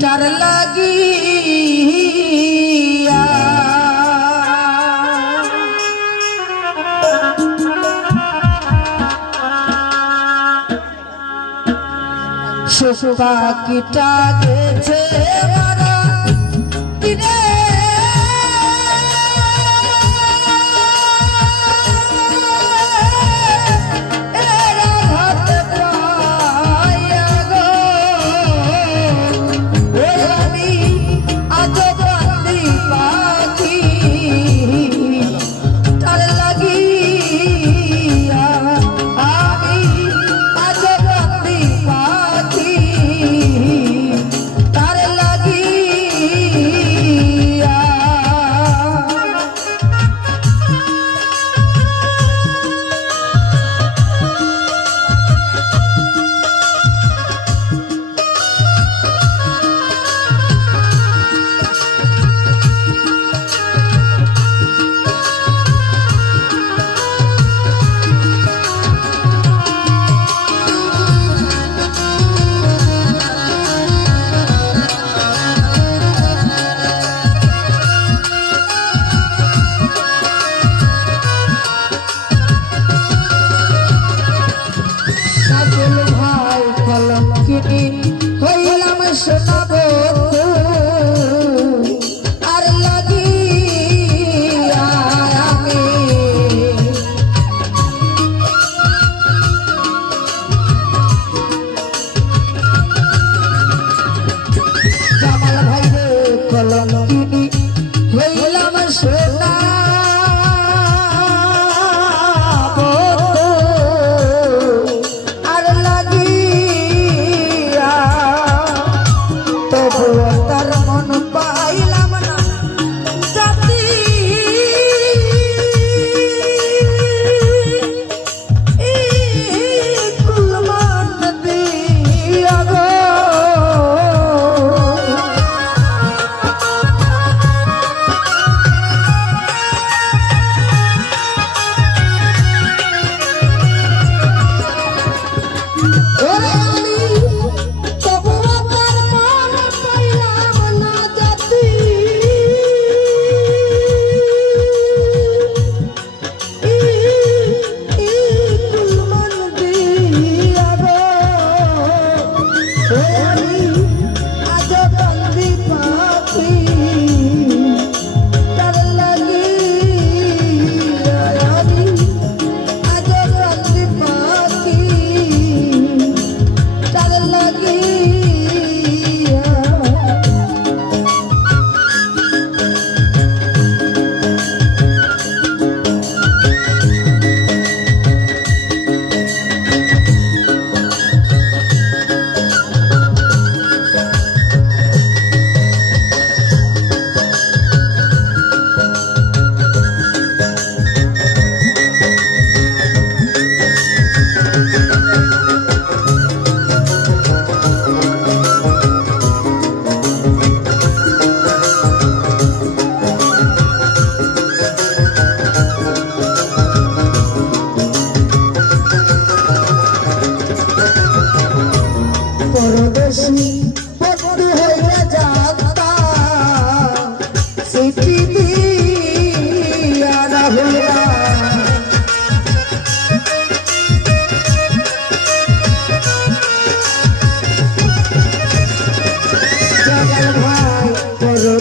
মিঠার লাগিয়া কিটা গেছে মারা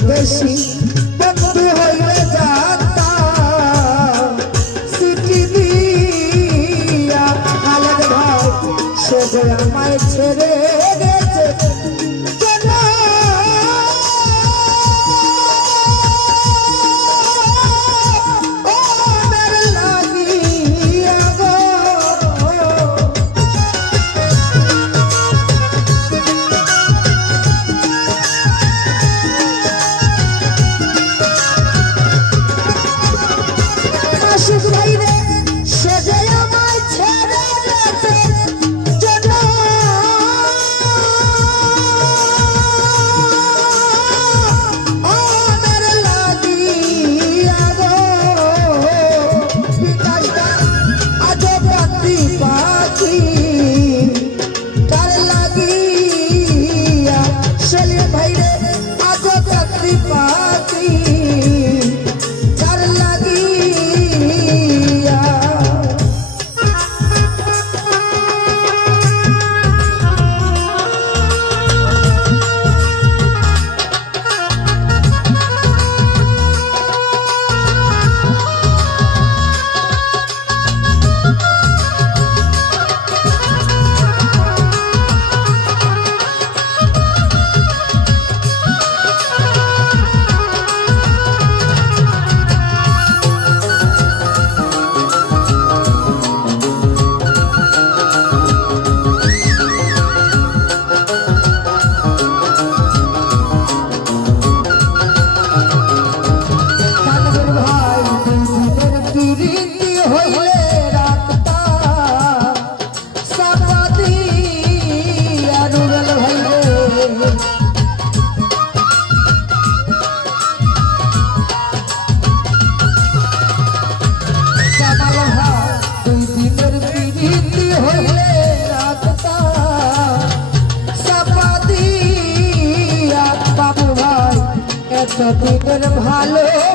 বেশি বন্ধু হইলে যাতা সিটি দিয়া আলাদ ভাই সে আমায় ছেড়ে सब गर्भालो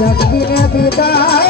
রাজ্জাক বিদায়।